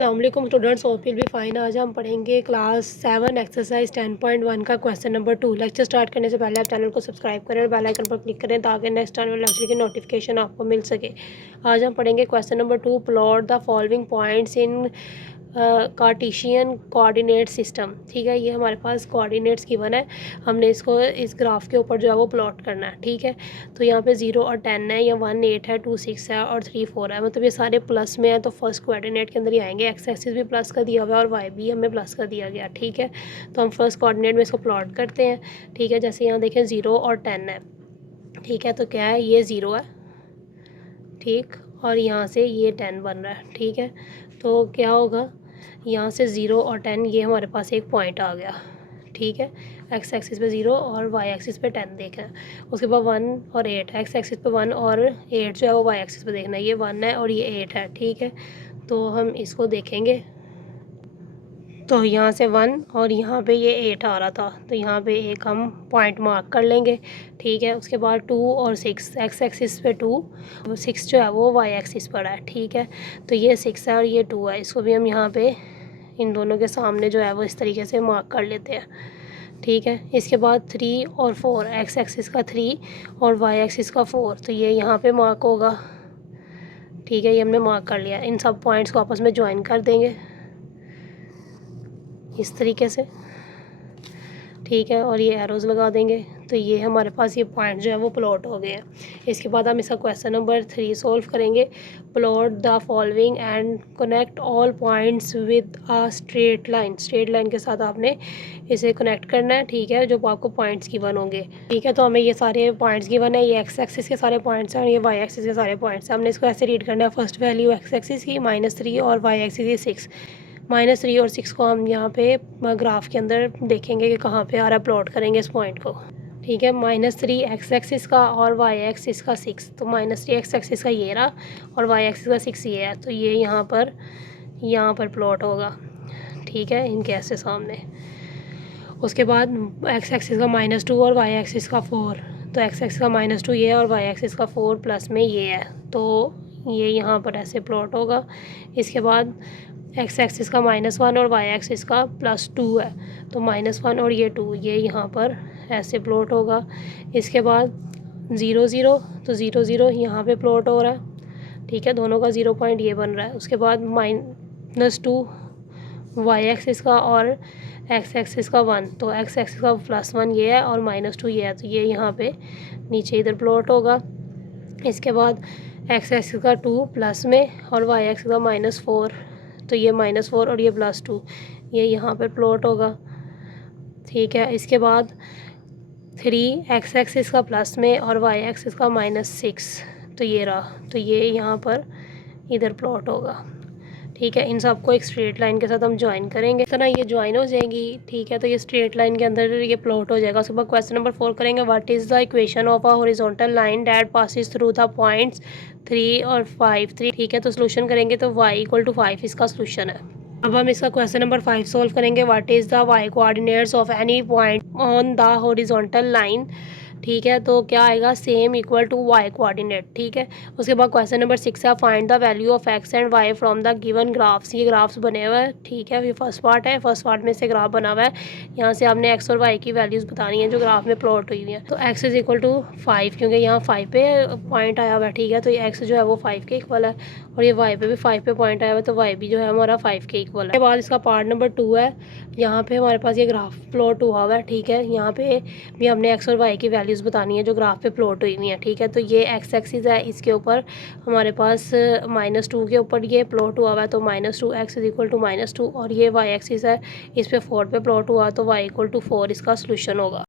अस्सलामुअलैकुम students, hope will be fine. आज हम पढ़ेंगे क्लास 7 एक्सरसाइज 10.1 का क्वेश्चन नंबर 2। लेक्चर स्टार्ट करने से पहले आप चैनल को सब्सक्राइब करें और बेल आइकन पर क्लिक करें ताकि नेक्स्ट आने वाले लेक्चर की नोटिफिकेशन आपको मिल सके। आज हम पढ़ेंगे question number 2। Plot the following points in Cartesian coordinate system. ठीक है, ये हमारे पास कोऑर्डिनेट्स गिवन है, हमने इसको इस ग्राफ के ऊपर जो है वो प्लॉट करना है। ठीक है, तो यहाँ पे 0 और 10 है, या 1 8 है, 2 6 है और 3 4 है, मतलब ये सारे प्लस में है, तो फर्स्ट कोऑर्डिनेट के अंदर ही आएंगे। एक्स एक्सिस भी प्लस का दिया हुआ है और वाई भी हमें प्लस का दिया गया। ठीक है, तो हम फर्स्ट कोऑर्डिनेट में इसको प्लॉट करते हैं। ठीक है, जैसे यहाँ देखें 0 और 10 है। ठीक है, तो क्या है, ये 0 है, ठीक, और यहाँ से ये 10 बन रहा है। ठीक है, तो क्या होगा, यहाँ से 0 और 10, ये हमारे पास एक पॉइंट आ गया। ठीक है, एक्स एक्सिस पे 0 और वाई एक्सिस पे 10 देखना है। उसके बाद 1 और 8, एक्स एक्सिस पे 1 और 8 जो है वो वाई एक्सिस पे देखना है। ये 1 है और ये 8 है। ठीक है, तो हम इसको देखेंगे, तो यहाँ से 1 और यहाँ पे ये 8 आ रहा था, तो यहाँ पे एक हम पॉइंट मार्क कर लेंगे। ठीक है, उसके बाद 2 और 6, एक्स एक्सिस पे 2, 6 जो है वो वाई एक्सिस पर है। ठीक है, तो ये 6 है और ये 2 है, इसको भी हम यहाँ पे इन दोनों के सामने जो है वो इस तरीके से मार्क कर लेते हैं। ठीक है, इसके बाद 3 और 4, एक्स एक्सिस का 3 और वाई एक्सिस का 4, तो ये यहाँ पे मार्क होगा। ठीक है, ये हमने मार्क कर लिया। इन सब पॉइंट्स को आपस में ज्वाइन कर देंगे इस तरीके से। ठीक है, और ये एरोज़ लगा देंगे, तो ये हमारे पास ये पॉइंट जो है वो प्लॉट हो गए हैं। इसके बाद हम इसका क्वेश्चन नंबर 3 सॉल्व करेंगे। Plot the following and connect all points with a straight line. Straight line के साथ आपने इसे कनेक्ट करना है। ठीक है, जो आपको पॉइंट्स गिवन होंगे। ठीक है, तो हमें ये सारे पॉइंट्स गिवन है, ये एक्स एक्सिस के सारे पॉइंट्स हैं और ये वाई एक्सिस के सारे पॉइंट्स हैं। हमने इसको ऐसे रीड करना है, फर्स्ट वैल्यू एक्स एक्सिस की -3 और वाई एक्सिस की 6। -3 और 6 को हम यहाँ पे ग्राफ के अंदर देखेंगे कि कहाँ पे आ रहा है, प्लॉट करेंगे इस पॉइंट को। ठीक है, -3 एक्स एक्सिस का और वाई एक्सिस का 6, तो -3 एक्स एक्सिस का ये रहा और वाई एक्सिस का 6 ये है, तो ये यहाँ पर प्लॉट होगा। ठीक है, इनके ऐसे सामने। उसके बाद एक्स एक्सिस का -2 और वाई एक्सिस का 4, तो एक्स एक्सिस का -2 ये है और वाई एक्सिस का 4 प्लस में ये है, तो ये यहाँ पर ऐसे प्लॉट होगा। इसके बाद एक्स एक्सिस का -1 और वाई एक्सिस का +2 है, तो -1 और ये 2, ये यहाँ पर ऐसे प्लॉट होगा। इसके बाद 0 0, तो 0 0 यहाँ पे प्लॉट हो रहा है। ठीक है, दोनों का 0 पॉइंट ये बन रहा है। उसके बाद -2 वाई एक्सिस का और एक्स एक्सिस का 1, तो एक्स एक्सिस का +1 ये है और -2 ये है, तो ये यहाँ पे नीचे इधर प्लॉट होगा। इसके बाद एक्स एक्सिस का 2 प्लस में और वाई एक्सिस का -4, तो ये -4 और ये +2, ये यहाँ पर प्लॉट होगा। ठीक है, इसके बाद 3 एक्स एक्सिस का प्लस में और वाई एक्सिस का -6, तो ये रहा, तो ये यहाँ पर इधर प्लॉट होगा। ठीक है, इन सबको एक स्ट्रेट लाइन के साथ हम ज्वाइन करेंगे, इस तरह ये ज्वाइन हो जाएंगी। ठीक है, तो ये स्ट्रेट लाइन के अंदर ये प्लॉट हो जाएगा। उसके बाद क्वेश्चन नंबर 4 करेंगे। What is the equation of a horizontal line that passes through the points 3 और 5 3। ठीक है, तो सोल्यूशन करेंगे, तो y = 5 इसका सोल्यूशन है। अब हम इसका क्वेश्चन नंबर 5 सॉल्व करेंगे। What is the y coordinates of any point on the horizontal line. ठीक है, तो क्या आएगा, सेम = y कोऑर्डिनेट। ठीक है, उसके बाद क्वेश्चन नंबर 6 है। Find the value of x and y from the given graphs. ये ग्राफ्स बने हुए हैं। ठीक है, ये फर्स्ट पार्ट है, फर्स्ट पार्ट में से ग्राफ बना हुआ है। यहाँ से आपने x और y की वैल्यूज़ बतानी है जो ग्राफ में प्लॉट हुई हुई है। तो x = 5, क्योंकि यहाँ 5 पे पॉइंट आया हुआ है। ठीक है, तो ये x जो है वो 5 के इक्वल है और ये y पे भी 5 पे पॉइंट आया हुआ है, तो y भी जो है हमारा 5 के इक्वल है। उसके बाद इसका पार्ट नंबर 2 है। यहाँ पे हमारे पास ये ग्राफ प्लॉट हुआ हुआ है। ठीक है, यहाँ पे भी हमने x और y की वैल्यूज़ बतानी है जो ग्राफ पे प्लॉट हुई हुई है। ठीक है, तो ये एक्स एक्सिस है, इसके ऊपर हमारे पास -2 के ऊपर ये प्लॉट हुआ हुआ है, तो -2 x = -2, और ये y एक्सिस है, इस पे 4 पे प्लॉट हुआ, तो y = 4 इसका सोल्यूशन होगा।